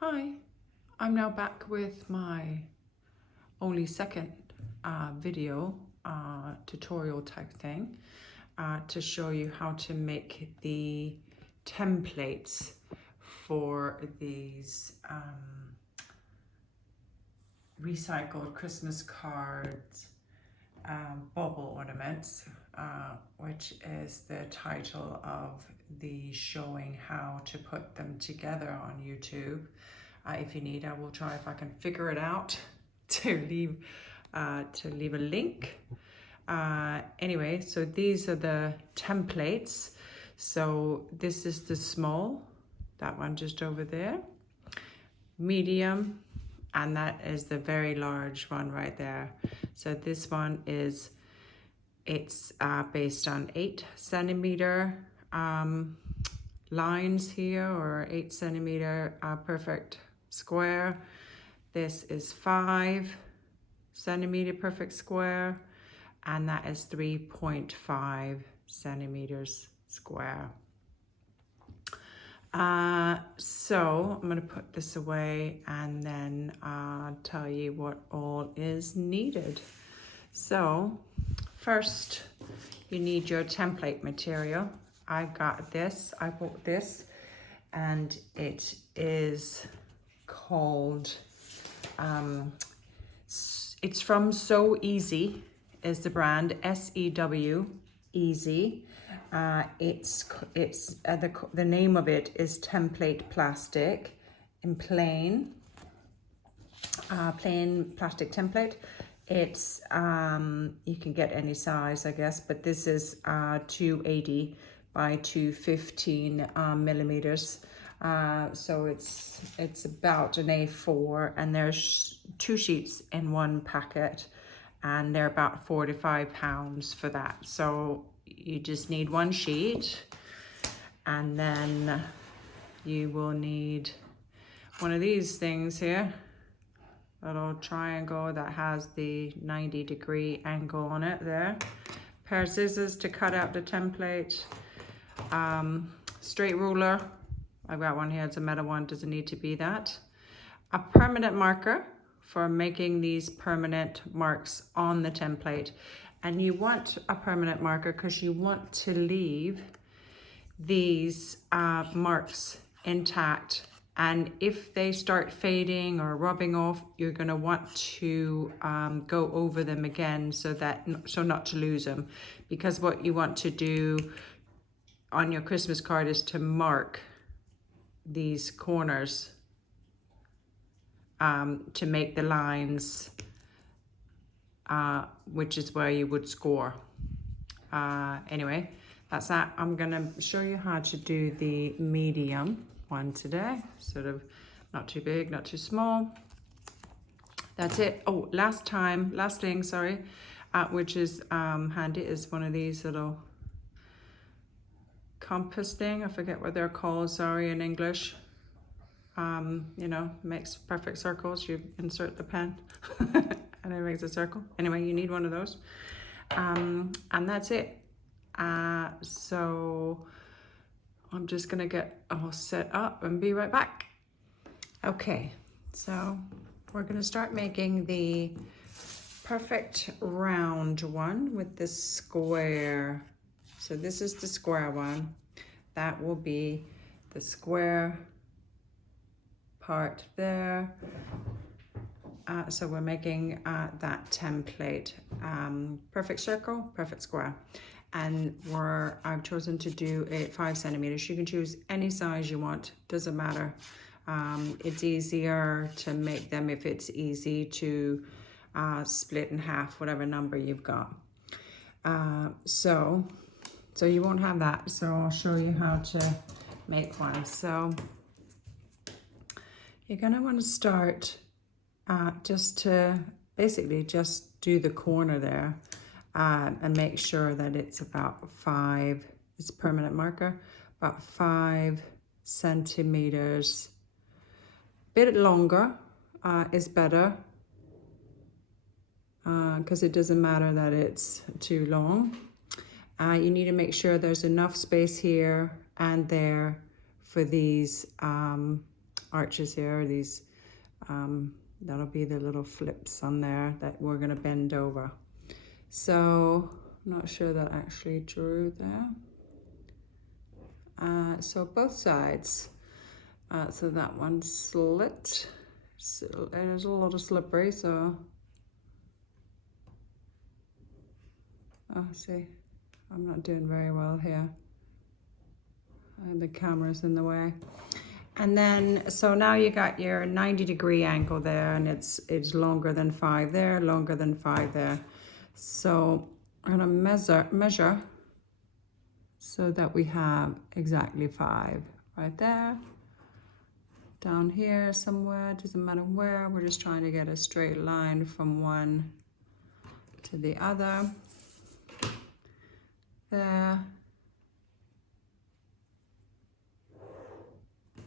Hi, I'm now back with my only second video tutorial type thing to show you how to make the templates for these recycled Christmas cards, Bauble ornaments, which is the title of the showing how to put them together on YouTube. If you need, I will try if I can figure it out to leave a link. Anyway, so these are the templates. So this is the small, that one just over there, medium, and that is the very large one right there. So this one is, it's based on 8 centimeter lines here, or 8 centimeter perfect square. This is 5 centimeter perfect square, and that is 3.5 centimeters square. So I'm going to put this away and then tell you what all is needed. So first, you need your template material. I got this, I bought this, and it is called, it's from So Easy, is the brand, SEW, Easy. The name of it is Template Plastic in plain plastic template. It's you can get any size, I guess, but this is 280 by 215 millimeters. So it's about an A4, and there's 2 sheets in one packet, and they're about £45 for that. So you just need 1 sheet, and then you will need one of these things here, a little triangle that has the 90-degree angle on it there. Pair of scissors to cut out the template, straight ruler, I've got one here, it's a metal one, doesn't need to be that. A permanent marker for making these permanent marks on the template. And you want a permanent marker because you want to leave these marks intact. And if they start fading or rubbing off, you're going to want to go over them again so not to lose them. Because what you want to do on your Christmas card is to mark these corners to make the lines, which is where you would score. Anyway, that's that. I'm gonna show you how to do the medium one today. Sort of not too big, not too small. That's it. Oh, last thing, sorry, which is handy, is one of these little compass thing. I forget what they're called, sorry, in English. You know, makes perfect circles. You insert the pen and it makes a circle. Anyway, you need one of those. And that's it. So I'm just gonna get all set up and be right back. Okay, so we're gonna start making the perfect round one with the square. So this is the square one. That will be the square part there. So we're making that template, perfect circle, perfect square. And I've chosen to do it 5 centimeters. You can choose any size you want, doesn't matter. It's easier to make them if it's easy to split in half, whatever number you've got. So you won't have that, so I'll show you how to make one. So you're gonna want to start just to basically just do the corner there, and make sure that it's about 5, it's permanent marker, about 5 centimeters. A bit longer is better, because it doesn't matter that it's too long. You need to make sure there's enough space here and there for these arches here, these, that'll be the little flips on there that we're gonna bend over. So I'm not sure that actually drew there. So both sides, so that one's slit. So it is a little slippery, so, oh, see, I'm not doing very well here. The camera's in the way. And then, so now you got your 90-degree angle there, and it's longer than 5 there, longer than 5 there. So I'm gonna measure so that we have exactly 5 right there. Down here somewhere, doesn't matter where, we're just trying to get a straight line from one to the other. There.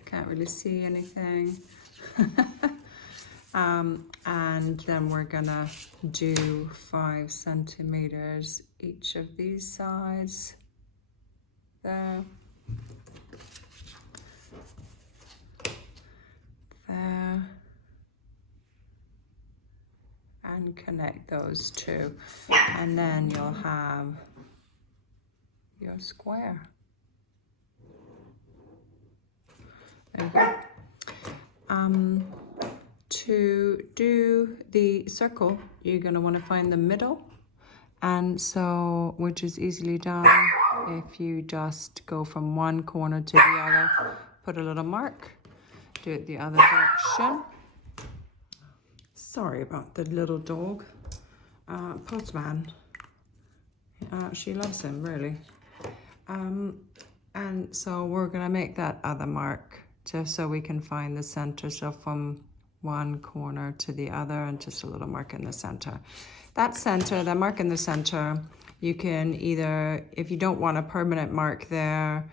Can't really see anything. And then we're gonna do 5 centimeters each of these sides. There. There. And connect those two. And then you'll have your square. There you go. To do the circle, you're going to want to find the middle, and so, which is easily done if you just go from one corner to the other, put a little mark, do it the other direction. Sorry about the little dog. Postman. She loves him, really. And so we're going to make that other mark just so we can find the center. So from one corner to the other, and just a little mark in the center. That center, that mark in the center, you can either, if you don't want a permanent mark there,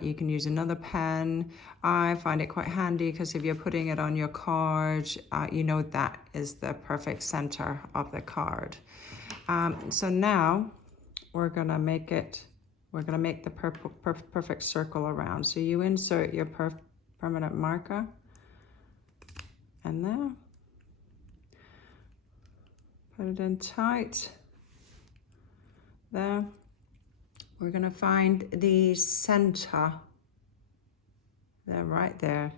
you can use another pen. I find it quite handy because if you're putting it on your card, you know that is the perfect center of the card. So now we're gonna make it, we're gonna make the perfect circle around. So you insert your permanent marker, and there, put it in tight. There, we're gonna find the center. There, right there.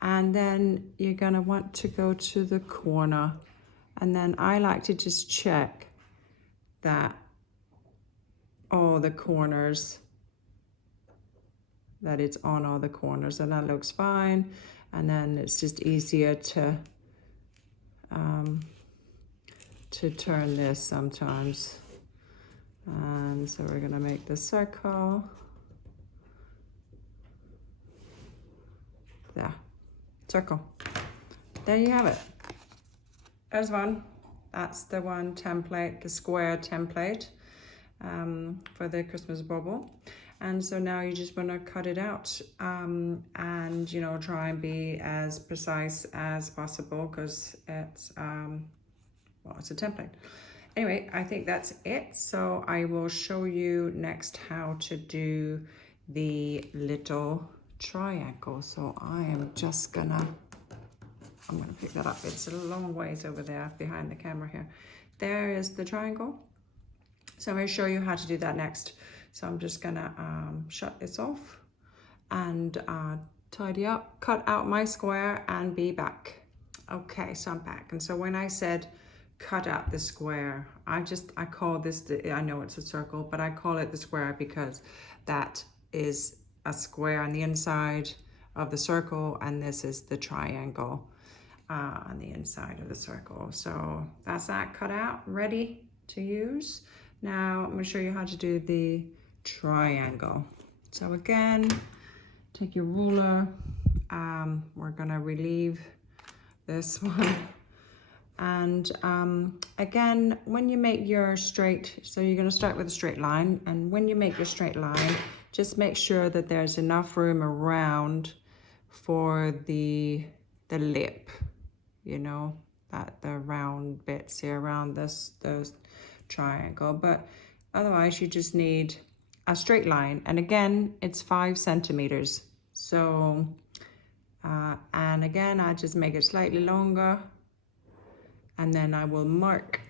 And then you're gonna want to go to the corner. And then I like to just check that all the corners, that it's on all the corners, and that looks fine. And then it's just easier to turn this sometimes. And so we're gonna make the circle. There, circle. There you have it. There's one. That's the one template, the square template for the Christmas bauble. And so now you just want to cut it out and, you know, try and be as precise as possible, because it's, well, it's a template. Anyway, I think that's it. So I will show you next how to do the little triangle. So I am just gonna, I'm gonna pick that up. It's a long ways over there behind the camera here. There is the triangle. So I'm gonna show you how to do that next. So I'm just gonna shut this off and tidy up, cut out my square, and be back. Okay, so I'm back. And so when I said cut out the square, I call this, I know it's a circle, but I call it the square because that is a square on the inside of the circle, and this is the triangle on the inside of the circle. So that's that cut out, ready to use. Now I'm gonna show you how to do the triangle. So again, take your ruler. We're gonna relieve this one. And again, when you make your straight, so you're gonna start with a straight line, and when you make your straight line, just make sure that there's enough room around for the lip, you know, that the round bits here around those triangle. But otherwise you just need a straight line, and again it's 5 centimeters. So And again, I just make it slightly longer, and then I will mark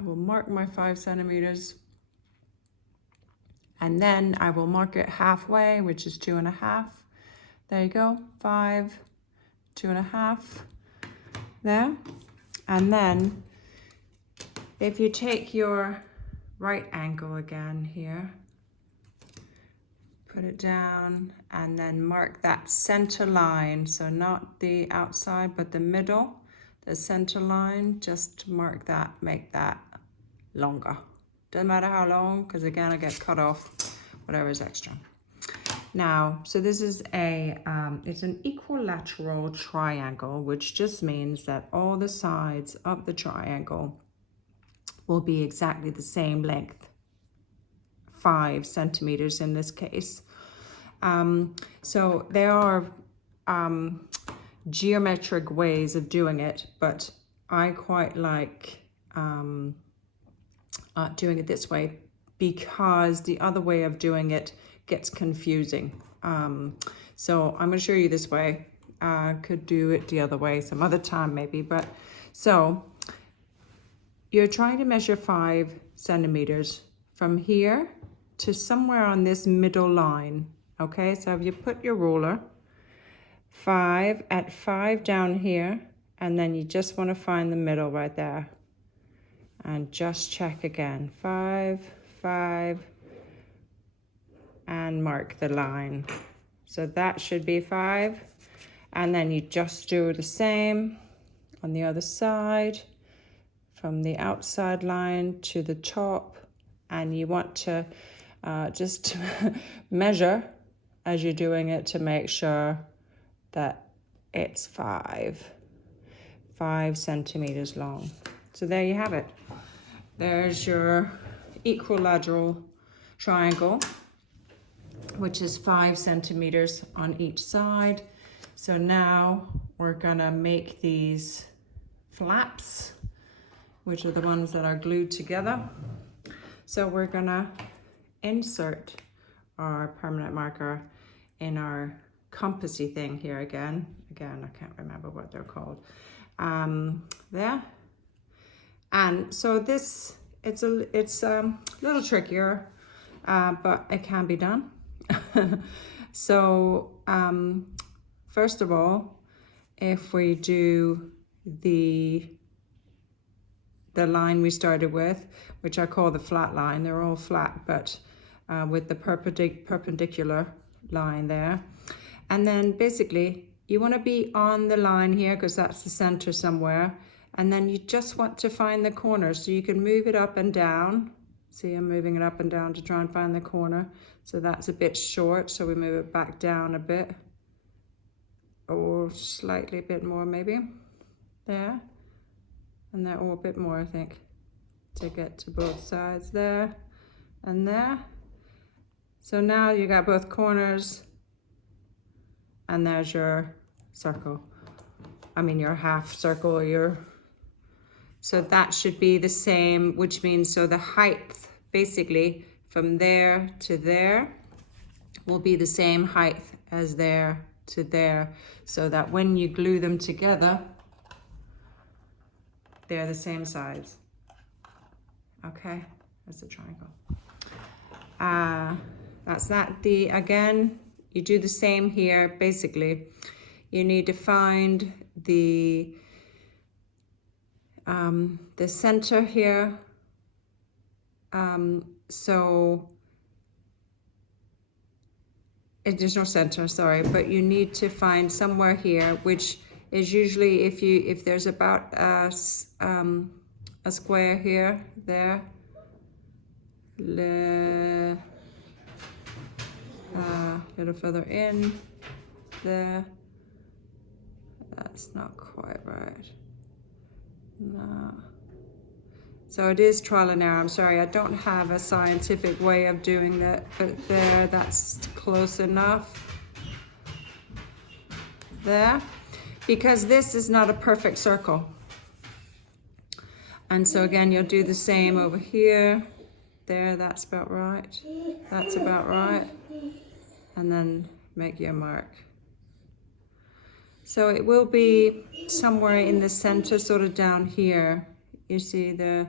my 5 centimeters, and then I will mark it halfway, which is 2.5. There you go, 5, 2.5 there. And then if you take your right angle again here, put it down, and then mark that center line. So not the outside, but the middle, the center line, just mark that, make that longer. Doesn't matter how long, because again, I get cut off whatever is extra. Now, so this is it's an equilateral triangle, which just means that all the sides of the triangle will be exactly the same length, 5 centimeters in this case. So there are geometric ways of doing it, but I quite like doing it this way, because the other way of doing it gets confusing. So I'm going to show you this way. Could do it the other way some other time maybe, but so you're trying to measure 5 centimeters from here to somewhere on this middle line. Okay, so if you put your ruler 5 at 5 down here, and then you just want to find the middle right there, and just check again, 5, 5, and mark the line. So that should be 5, and then you just do the same on the other side, from the outside line to the top, and you want to just measure as you're doing it to make sure that it's 5 centimeters long. So there you have it. There's your equilateral triangle, which is 5 centimeters on each side. So now we're gonna make these flaps, which are the ones that are glued together. So we're gonna insert our permanent marker in our compassy thing here again. I can't remember what they're called. There. And so this, it's a little trickier, but it can be done. So first of all, if we do the line we started with, which I call the flat line, they're all flat, but with the perpendicular line there. And then basically you want to be on the line here, because that's the center somewhere. And then you just want to find the corner, so you can move it up and down. See, I'm moving it up and down to try and find the corner. So that's a bit short, so we move it back down a bit, or slightly a bit more maybe, there. And there, or a bit more I think, to get to both sides there and there. So now you got both corners, and there's your circle. I mean your half circle, so that should be the same, which means so the height basically from there to there will be the same height as there to there, so that when you glue them together, they're the same size. Okay, that's the triangle. That's that. Again, you do the same here. Basically, you need to find the center here. So there's no center, sorry, but you need to find somewhere here, which is usually if there's about a square here, there, a little further in, there. That's not quite right. No. So it is trial and error. I'm sorry, I don't have a scientific way of doing that, but there, that's close enough. There. Because this is not a perfect circle. And so again, you'll do the same over here. There, that's about right. That's about right. And then make your mark. So it will be somewhere in the center, sort of down here. You see the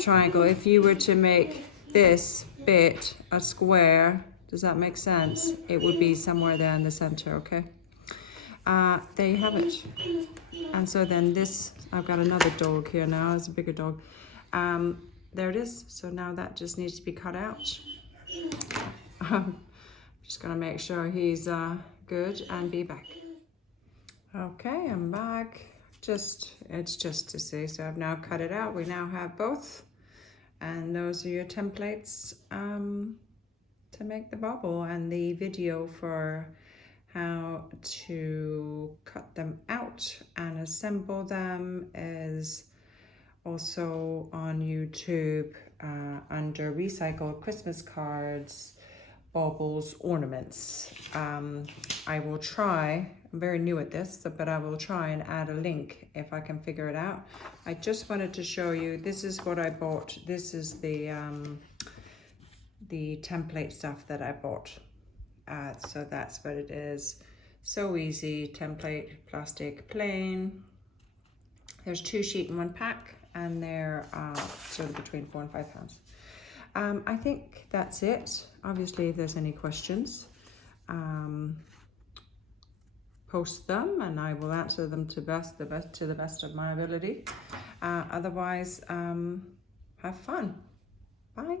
triangle. If you were to make this bit a square, does that make sense? It would be somewhere there in the center, okay? There you have it. And so then this, I've got another dog here now, it's a bigger dog. There it is. So now that just needs to be cut out. Just gonna make sure he's good and be back. Okay, I'm back. It's just to see. So I've now cut it out. We now have both. And those are your templates to make the bauble, and the video for how to cut them out and assemble them is also on YouTube under Recycled Christmas Cards, Baubles, Ornaments. I will try, I'm very new at this, but I will try and add a link if I can figure it out. I just wanted to show you, this is what I bought. This is the template stuff that I bought. So that's what it is. So easy, template, plastic, plain. There's 2 sheet in 1 pack, and they're sort of between 4 and 5 pounds. I think that's it. Obviously, if there's any questions, post them and I will answer them to the best of my ability. Otherwise, have fun. Bye.